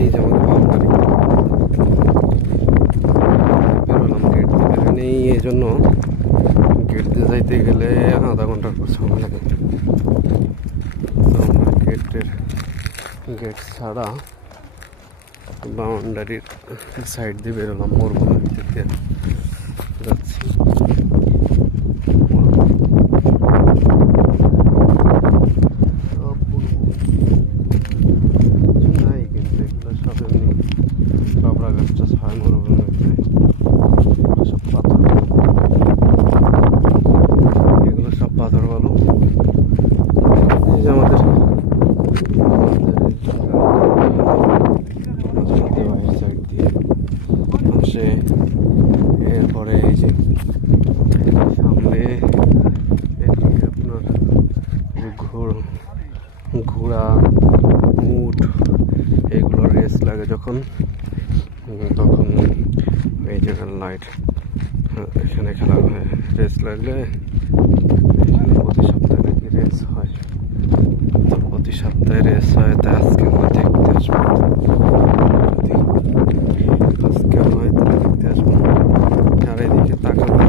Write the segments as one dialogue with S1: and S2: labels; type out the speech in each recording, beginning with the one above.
S1: এই যে আমাদের বাম বেরোলাম গেট এখানেই এই জন্য গেট দিয়ে যাইতে গেলে আধা ঘণ্টার পর সময় লাগে। আমরা গেটের গেট ছাড়া বাউন্ডারির সাইড দিয়ে বেরোলাম। মরুভূমির দিক যাচ্ছি। এখানে লাইট এখানে খেলা হয়। রেস লাগলে এখানে প্রতি সপ্তাহে নাকি রেস হয়। তো প্রতি সপ্তাহে রেস হয়, তা আজকে আমরা দেখতে আসব। আজকে আমরা দেখতে আসব চারিদিকে এদিকে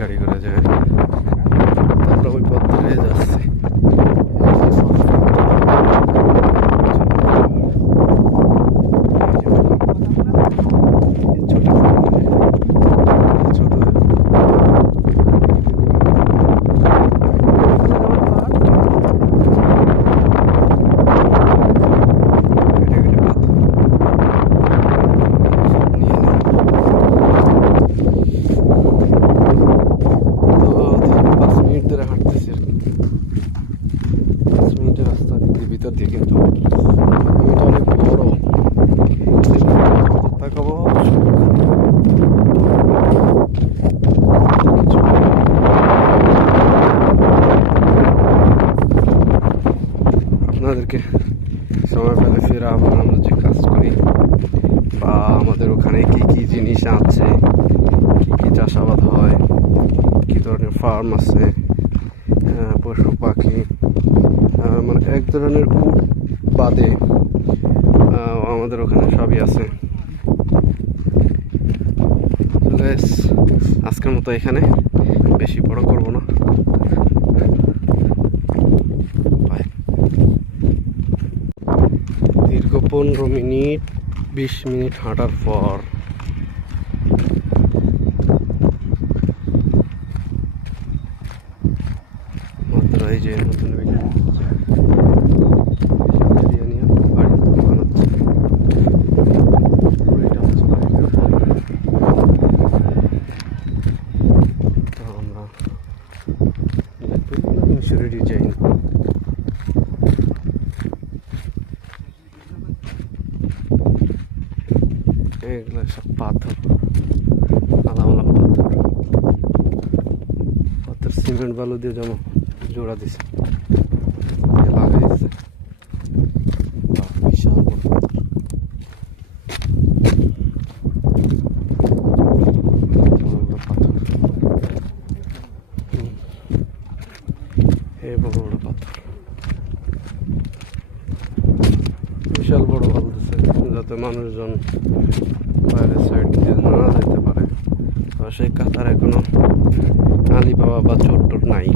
S1: ગાડી કરે છે আপনাদেরকে সময় পেলে ফিরে আবার আমরা যে কাজ করি। বা আমাদের ওখানে কি কি জিনিস আছে, কি কি চাষাবাদ হয়, কি ধরনের ফার্ম আছে পশু পাখি মানে এক ধরনের উট বাদে আমাদের ওখানে সবই আছে। আজকের মতো এখানে, বেশি বড় করব না। পনেরো মিনিট বিশ মিনিট হাঁটার পর মাত্র এই যে নতুন বিল্ডিং দিয়ে নিয়ে বাড়ি বানাচ্ছে এটা হচ্ছে বাড়ির উপর। তো আমরা বিভিন্ন জিনিসের ডিজাইন এগুলো সব পাথর আলাম আলাম পাথর পাথর সিমেন্ট বালু দিয়ে জমা জোড়া দিছে। বিশাল বড়। বড় যাতে মানুষজন বাইরের সাইড দিয়ে না যেতে পারে। সেই কাতার এখনও আলি বাবা বা চোর নাই।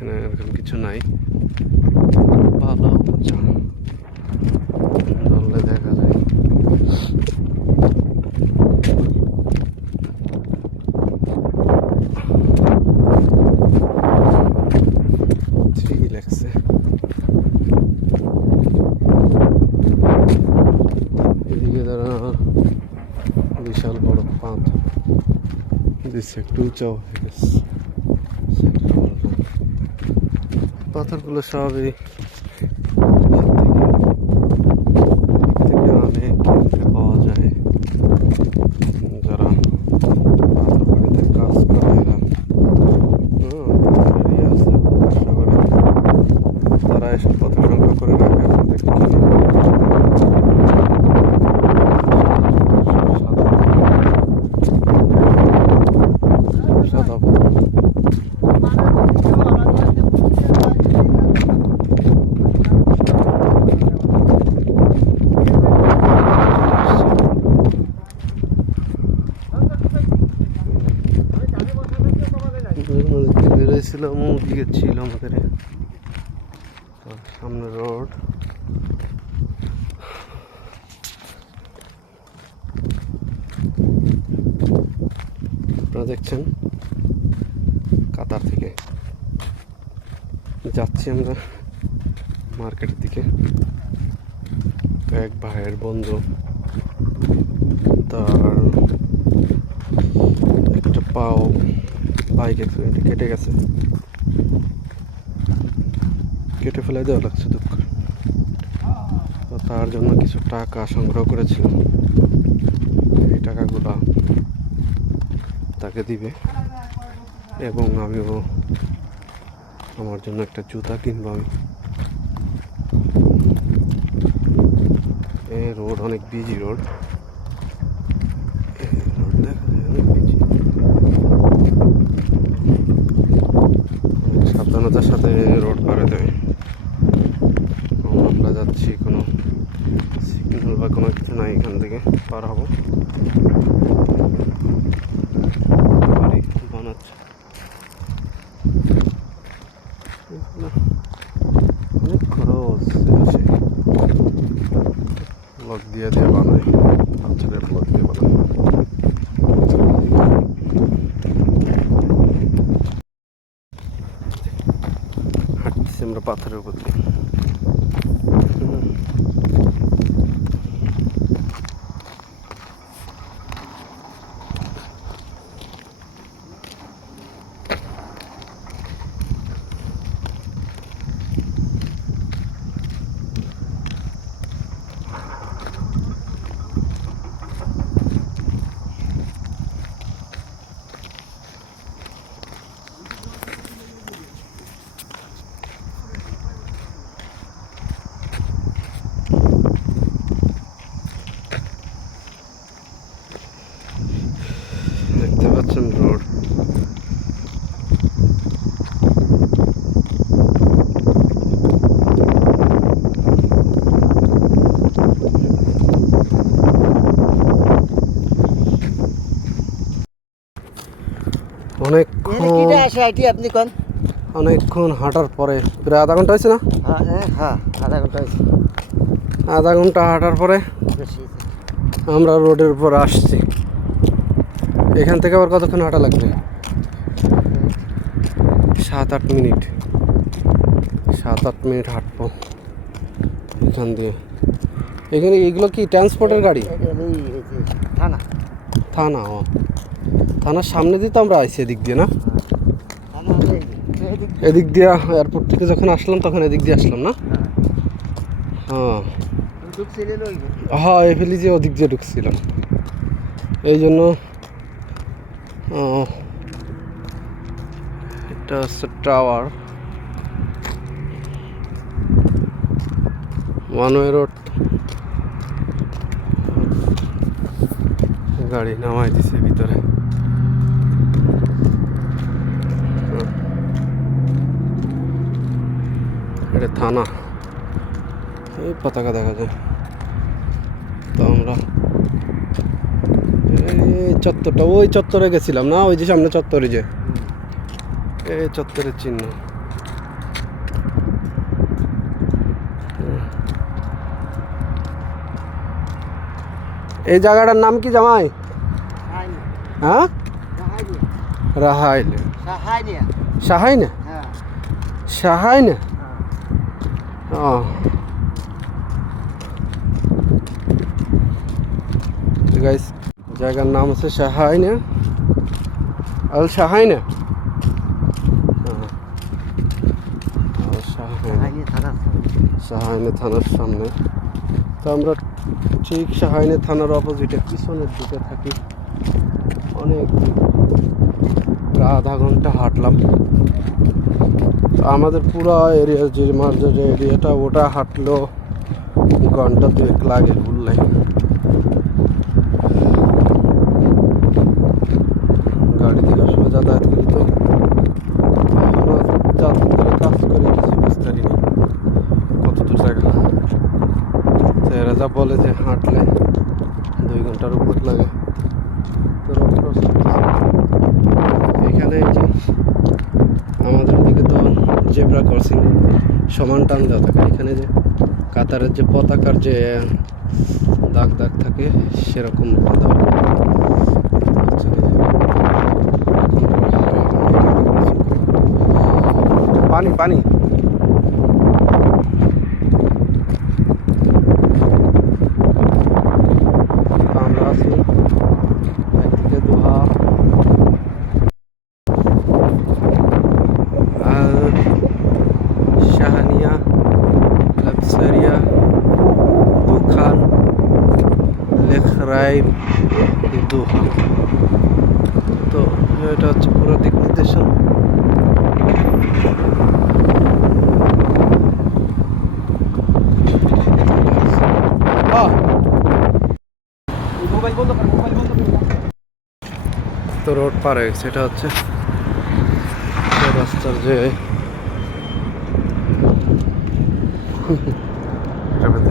S1: এরকম কিছু নাই ভালো আচ্ছা ধরলে দেখা যায় থ্রি লেখছে এদিকে দাঁড়া বিশাল বড় পাঁচ দিচ্ছে একটু উঁচাও হয়ে গেছে। পাথরগুলো সবই থেকে অনেক কিনতে পাওয়া যায় যারা পাথর বাড়িতে কাজ করে এরা হুম, পাথরেরই আছে ব্যবসা করে। তারা এসব পাথর সংগ্রহ করে রাখে এখন থেকে কিনে। সাদা পাথর। ওদিকে ছিল আমাদের সামনে রোড। আপনারা দেখছেন? কাতার থেকে। যাচ্ছি আমরা মার্কেটের দিকে। এক ভাইয়ের বন্ধু, তার একটা পাও বাইক কেটে গেছে। কেটে ফেলে দেওয়া লাগছে দুঃখ। তো তার জন্য কিছু টাকা সংগ্রহ করেছিলাম। এই টাকাগুলো তাকে দিবে এবং আমিও আমার জন্য একটা জুতা কিনবো আমি। এই রোড অনেক বিজি রোড দেখা যায় অনেক বিজি সাবধানতার সাথে রোড পারে দেয় কারণ আমরা যাচ্ছি কোনো সিগন্যাল বা কোনো কিছু নাই এখান থেকে পার হব। বাড়ি বানাচ্ছে।
S2: আসে আইটি আপনি কোন?
S1: অনেকক্ষণ হাঁটার পরে। প্রায় আধা ঘণ্টা হয়েছে না?
S2: হ্যাঁ হ্যাঁ হ্যাঁ আধা ঘণ্টা হয়েছে।
S1: আধা ঘণ্টা হাঁটার পরে
S2: বেশি
S1: আমরা রোডের উপর আসছি। এখান থেকে আবার কতক্ষণ হাঁটা লাগবে? সাত আট মিনিট। সাত আট মিনিট হাঁটবো। এখান দিয়ে। এখানে এগুলো কি ট্রান্সপোর্টের গাড়ি?
S2: থানা।
S1: থানা ও। থানার সামনে দিয়ে তো আমরা আইছি এদিক দিয়ে না?
S2: এদিক দিয়ে।
S1: এয়ারপোর্ট থেকে যখন আসলাম, তখন এদিক দিয়ে আসলাম না হ্যাঁ। হ্যাঁ এফেলি যে ওদিক দিয়ে ঢুকছিলাম এই জন্য এটা হচ্ছে টাওয়ার ওয়ানওয়ে রোড গাড়ি নামাই দিছে ভিতরে এটা থানা। এই পতাকা দেখা যায় তো আমরা এই চত্বরটা ওই চত্বরে গেছিলাম না? ওই যে সামনে চত্বরে যে? এই চত্বরের চিহ্ন। এই জায়গাটার নাম কি জামাই? হ্যাঁ?
S2: সাহাইনি,
S1: রাহাইল।
S2: সাহাইনি,
S1: সাহাই না
S2: হ্যাঁ,
S1: সাহাই না গাইস জায়গার নাম হচ্ছে শাহাইনা আল শাহাইনা শাহাইনা
S2: থানার সামনে।
S1: তো আমরা ঠিক শাহাইনা থানার অপোজিটে পিছনের দিকে থাকি। অনেক আধা ঘণ্টা হাঁটলাম। আমাদের পুরো এরিয়া যে মার্জার এরিয়াটা ওটা হাঁটলো, ঘণ্টা দুয়েক লাগে গাড়ি থেকে আসলে যাতায়াত করি তো এখনও চার দিন ধরে কাজ করে কিছু বুঝতে পারি না কত দূর জায়গা তো এরা যা বলে যে হাঁটলে দুই ঘণ্টার উপর লাগে তো road cross করতেছি। এখানে এই যে আমাদের দিকে তো জেব্রা ক্রসিং সমান টান দেওয়া থাকে এখানে যে কাতারের যে পতাকার যে দাগ দাগ থাকে, সেরকম পানি পানি আমরা আছি একদিকে দোহা আর শাহানিয়া লাবসারিয়া দুখান লেখরাইব দোহা তো এটা হচ্ছে পুরো দিক নির্দেশন তো রোড পার হয়ে গেছে এটা হচ্ছে রাস্তার যে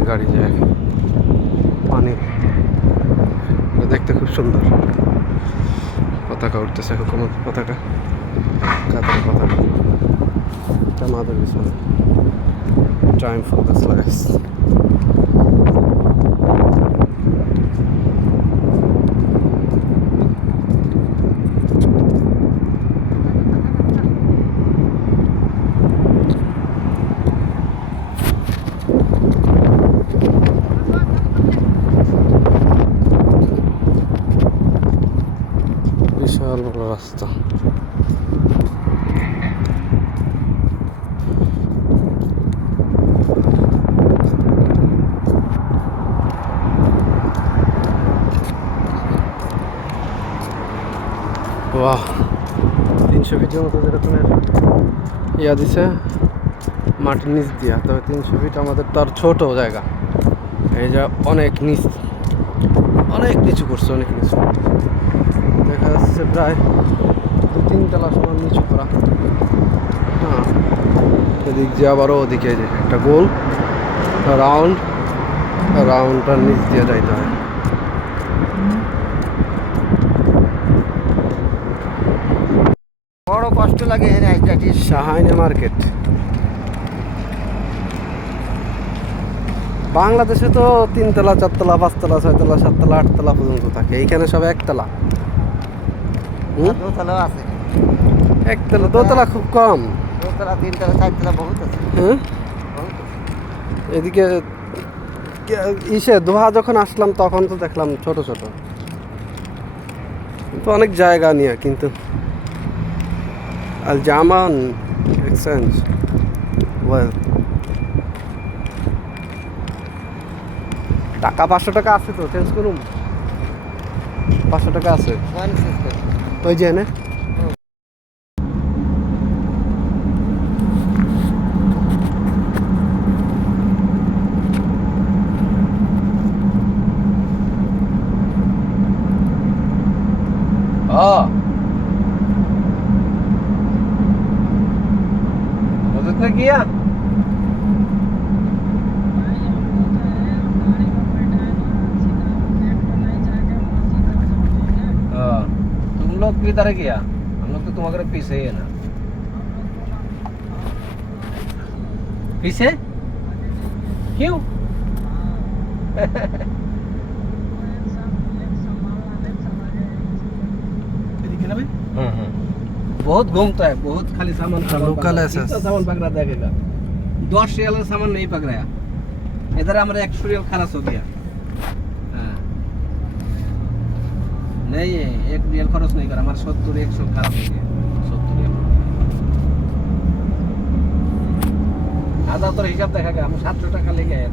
S1: গাড়ি যায় পানি। এটা দেখতে খুব সুন্দর। পতাকা উঠতেছে হুকুমত পতাকা। কাতার পতাকা। এটা মাদের পিছনে টাইম ফর দ্য লাগাইস বিশাল বড় রাস্তা বাহ তিনশো ফিটের মতো যেরকমের ইয়া দিছে, মাটির নিচ দিয়া, তবে তিনশো ফিট আমাদের তো আর ছোট জায়গা। এই যা অনেক নিচ, অনেক নিচু করছে, অনেক নিচু। দেখা যাচ্ছে প্রায় দু তিন তলা সমান নিচু করা। হ্যাঁ এদিক দিয়ে আবারও ওদিকে যে একটা গোল রাউন্ড রাউন্ডটার নিচ দিয়ে যাইতে হয়।
S2: বড় কষ্ট লাগে
S1: মার্কেট। বাংলাদেশে তো তিনতলা চারতলা পাঁচতলা ছয়তলা সাততলা আটতলা পর্যন্ত থাকে এইখানে সব একতলা। হুম?
S2: দোতলাও আছে।
S1: একতলা দোতলা খুব কম।
S2: দোতলা তিনতলা চারতলা বহুত আছে।
S1: হ্যাঁ? এদিকে ইসে দোহা যখন আসলাম তখন তো দেখলাম ছোট ছোট। কিন্তু অনেক জায়গা নিয়ে কিন্তু আল জামান এক্সচেঞ্জ ওয়েল। টাকা পাঁচশো টাকা আছে তো চেঞ্জ করুন। পাঁচশো টাকা আছে। ওই যে না
S3: किधर गया हम लोग तो तुम्हारे पीछे ही है ना। पीछे क्यों? हम्म, हम्म। बहुत घूमता है बहुत खाली सामान
S1: लोकल है।
S3: कितना सामान पकड़ा देखेगा दस रियल सामान नहीं पकड़ाया इधर हमारा एक रियल खराब हो गया। नहीं है एक रियल खर्च नहीं करा हमारा सत्तर एक सौ खराब हो गया सत्तर रियल আদা তোর হিসাব দেখা গেল আমি সাতশো টাকা লেগে আয়া